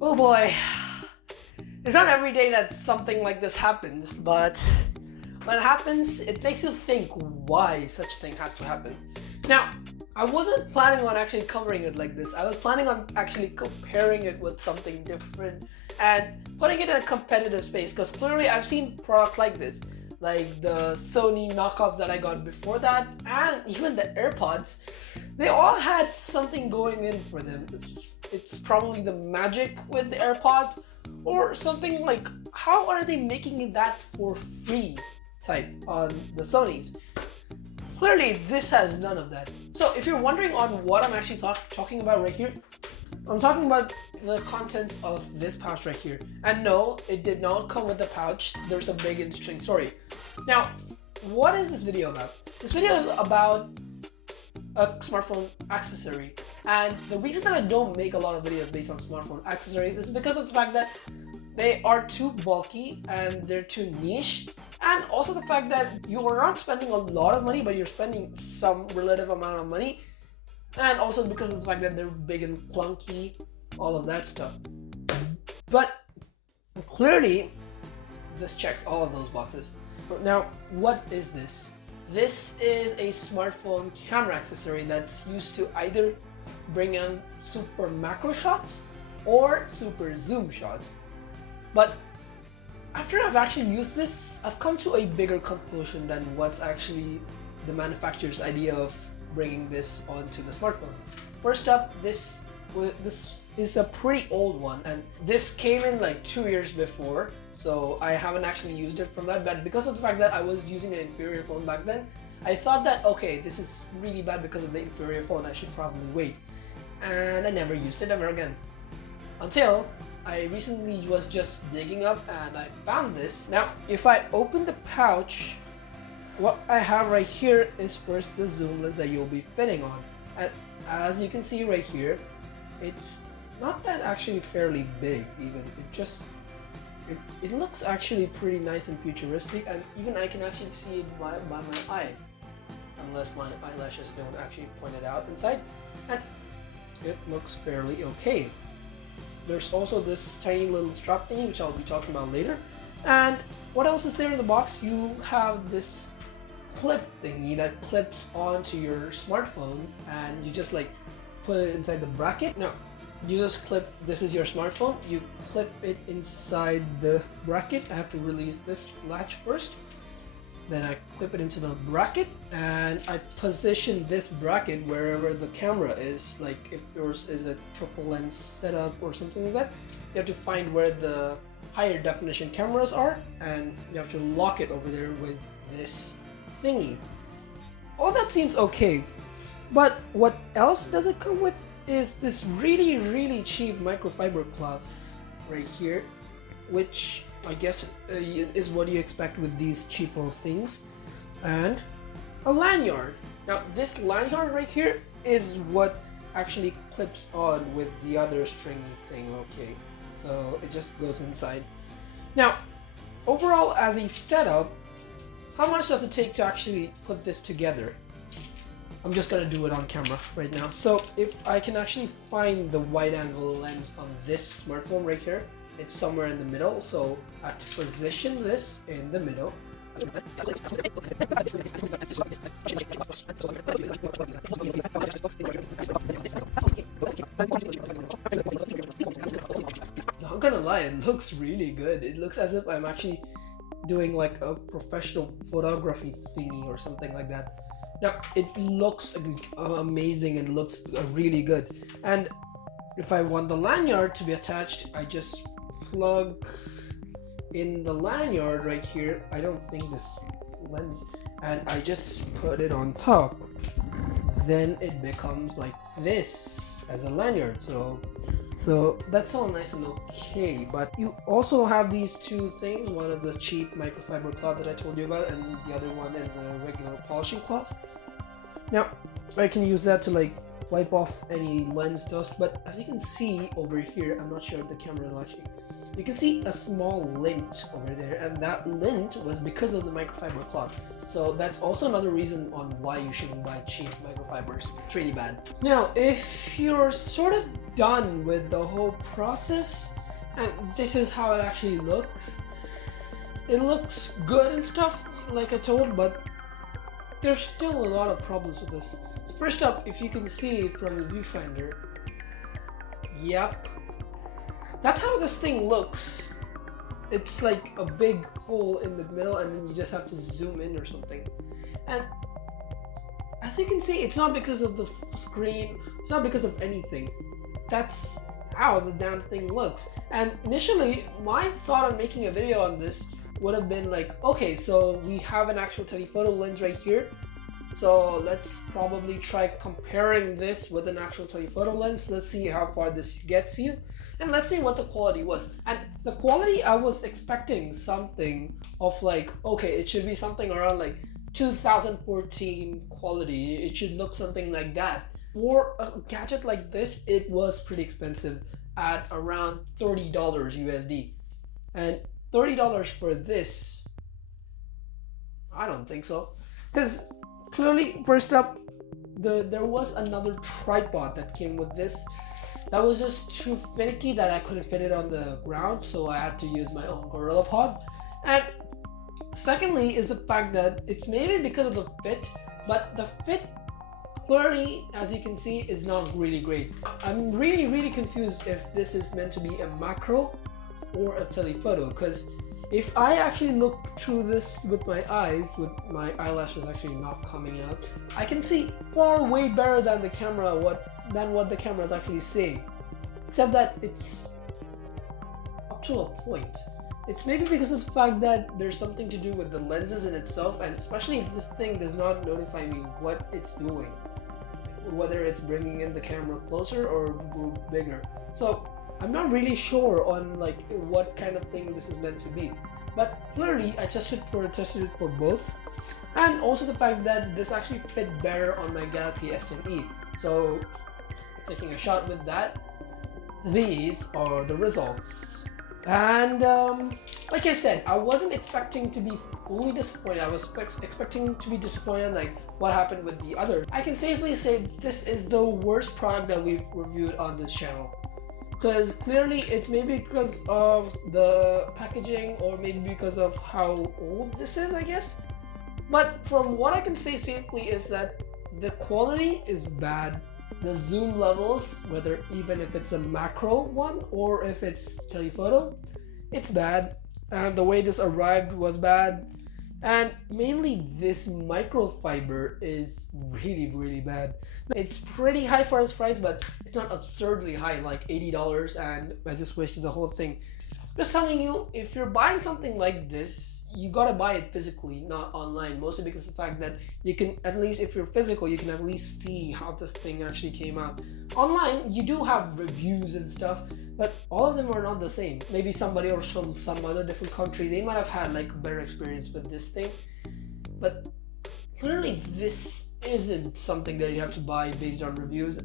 Oh boy, it's not every day that something like this happens, but when it happens, it makes you think why such thing has to happen. Now, I wasn't planning on actually covering it like this. I was planning on actually comparing it with something different and putting it in a competitive space, because clearly I've seen products like this, like the Sony knockoffs that I got before that, and even the AirPods. They all had something going in for them. It's probably the magic with the AirPods, or something like, how are they making it that for free type on the Sonys? Clearly, this has none of that. So if you're wondering on what I'm actually talking about right here, I'm talking about the contents of this pouch right here. And no, it did not come with the pouch. There's a big interesting story. Now, what is this video about? This video is about a smartphone accessory. And the reason that I don't make a lot of videos based on smartphone accessories is because of the fact that they are too bulky and they're too niche, and also the fact that you are not spending a lot of money, but you're spending some relative amount of money, and also because of the fact that they're big and clunky, all of that stuff. But clearly, this checks all of those boxes. Now, what is this? This is a smartphone camera accessory that's used to either bring in super macro shots or super zoom shots. But after I've actually used this, I've come to a bigger conclusion than what's actually the manufacturer's idea of bringing this onto the smartphone. First up, this is a pretty old one, and this came in like 2 years before, so I haven't actually used it from that. But because of the fact that I was using an inferior phone back then, I thought that, okay, this is really bad because of the inferior phone, I should probably wait. And I never used it ever again. Until I recently was just digging up and I found this. Now, if I open the pouch, what I have right here is first the zoom lens that you'll be fitting on. And as you can see right here, it's not that actually fairly big even. It looks actually pretty nice and futuristic, and even I can actually see it by my eye. Unless my eyelashes don't actually point it out inside. And it looks fairly okay. There's also this tiny little strap thingy, which I'll be talking about later. And what else is there in the box? You have this clip thingy that clips onto your smartphone, and you just like put it inside the bracket. Now, you just clip, this is your smartphone, you clip it inside the bracket. I have to release this latch first. Then I clip it into the bracket, and I position this bracket wherever the camera is. Like if yours is a triple lens setup or something like that, you have to find where the higher definition cameras are, and you have to lock it over there with this thingy. All that seems okay, but what else does it come with is this really cheap microfiber cloth right here, which I guess is what you expect with these cheapo things, and a lanyard. Now this lanyard right here is what actually clips on with the other stringy thing. Okay, so it just goes inside. Now overall, as a setup, how much does it take to actually put this together? I'm just gonna do it on camera right now. So if I can actually find the wide angle lens on this smartphone right here, it's somewhere in the middle, so I have to position this in the middle. Not gonna lie, it looks really good. It looks as if I'm actually doing like a professional photography thingy or something like that. Now, it looks amazing and looks really good. And if I want the lanyard to be attached, I just plug in the lanyard right here. I don't think this lens, and I just put it on top. Then it becomes like this as a lanyard. So that's all nice and okay, but you also have these two things. One of the cheap microfiber cloth that I told you about, and the other one is a regular polishing cloth. Now, I can use that to like wipe off any lens dust, but as you can see over here, I'm not sure if the camera will actually, you can see a small lint over there, and that lint was because of the microfiber cloth. So that's also another reason on why you shouldn't buy cheap microfibers. It's really bad. Now, if you're sort of done with the whole process, and this is how it actually looks. It looks good and stuff, like I told, but there's still a lot of problems with this. First up, if you can see from the viewfinder, yep, that's how this thing looks. It's like a big hole in the middle, and then you just have to zoom in or something. And as you can see, it's not because of the screen, it's not because of anything. That's how the damn thing looks. And initially, my thought on making a video on this would have been like, okay, so we have an actual telephoto lens right here. So let's probably try comparing this with an actual telephoto lens. Let's see how far this gets you. And let's see what the quality was. And the quality, I was expecting something of like, okay, it should be something around like 2014 quality. It should look something like that. For a gadget like this, it was pretty expensive at around $30 USD. And $30 for this, I don't think so. Because clearly, first up, there was another tripod that came with this. That was just too finicky that I couldn't fit it on the ground, so I had to use my own GorillaPod. And secondly is the fact that it's maybe because of the fit, but the fit clearly, as you can see, is not really great. I'm really confused if this is meant to be a macro or a telephoto, because if I actually look through this with my eyes, with my eyelashes actually not coming out, I can see far way better than the camera, than what the camera is actually saying. Except that it's up to a point. It's maybe because of the fact that there's something to do with the lenses in itself, and especially this thing does not notify me what it's doing, whether it's bringing in the camera closer or bigger. So I'm not really sure on like what kind of thing this is meant to be, but clearly I tested it for both, and also the fact that this actually fit better on my Galaxy S10e. So taking a shot with that, these are the results. And like I said, I wasn't expecting to be fully disappointed. I was expecting to be disappointed like what happened with the other. I can safely say this is the worst product that we've reviewed on this channel. Because clearly it's maybe because of the packaging, or maybe because of how old this is, I guess. But from what I can say safely is that the quality is bad. The zoom levels, whether even if it's a macro one or if it's telephoto, it's bad. And the way this arrived was bad. And mainly this microfiber is really bad. It's pretty high for its price, but it's not absurdly high, like $80, and I just wasted the whole thing. Just telling you, if you're buying something like this, you gotta buy it physically, not online, mostly because of the fact that you can, at least if you're physical, you can at least see how this thing actually came out. Online, you do have reviews and stuff, but all of them are not the same. Maybe somebody else from some other different country, they might have had like a better experience with this thing, but clearly this isn't something that you have to buy based on reviews,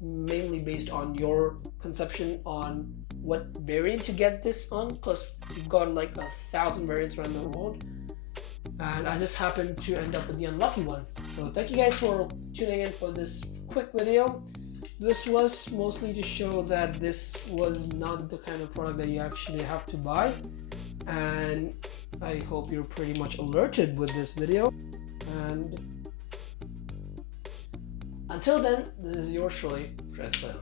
mainly based on your conception on what variant to get this on, because you've got like 1,000 variants around the world, and I just happened to end up with the unlucky one. So thank you guys for tuning in for this quick video. This was mostly to show that this was not the kind of product that you actually have to buy, and I hope you're pretty much alerted with this video. And until then, this is yours truly, Fred Slam.